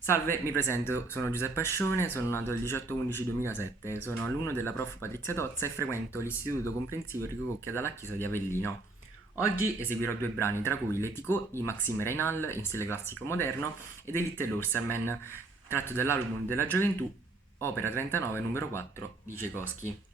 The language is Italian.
Salve, mi presento, sono Giuseppe Ascione, sono nato il 18/11/2007, sono alunno della prof. Patrizia Tozza e frequento l'Istituto Comprensivo Enrico Cocchi dalla Chiesa di Avellino. Oggi eseguirò due brani, tra cui L'Etico di Maxime Reynal in stile classico moderno ed Elite l'Orserman, tratto dall'album della gioventù, opera 39, numero 4 di Tchaikovsky.